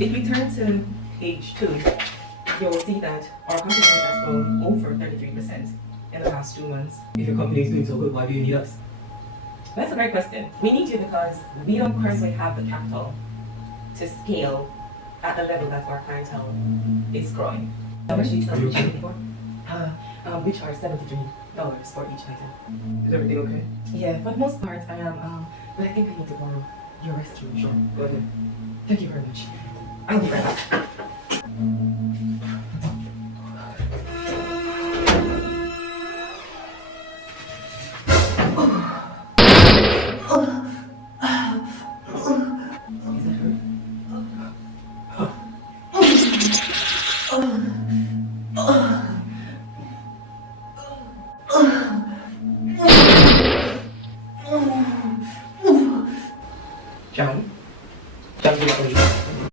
If we turn to page 2, you'll see that our company has grown over 33% in the past 2 months. If your company is doing so good, why do you need us? That's a great question. We need you because we don't currently have the capital to scale at the level that our clientele is growing. How much do you sell each item for? We charge $73 for each item. Is everything okay? Yeah, for the most part, I am, but I think I need to borrow your restroom. Sure, go ahead. Thank you very much. I'll be right back.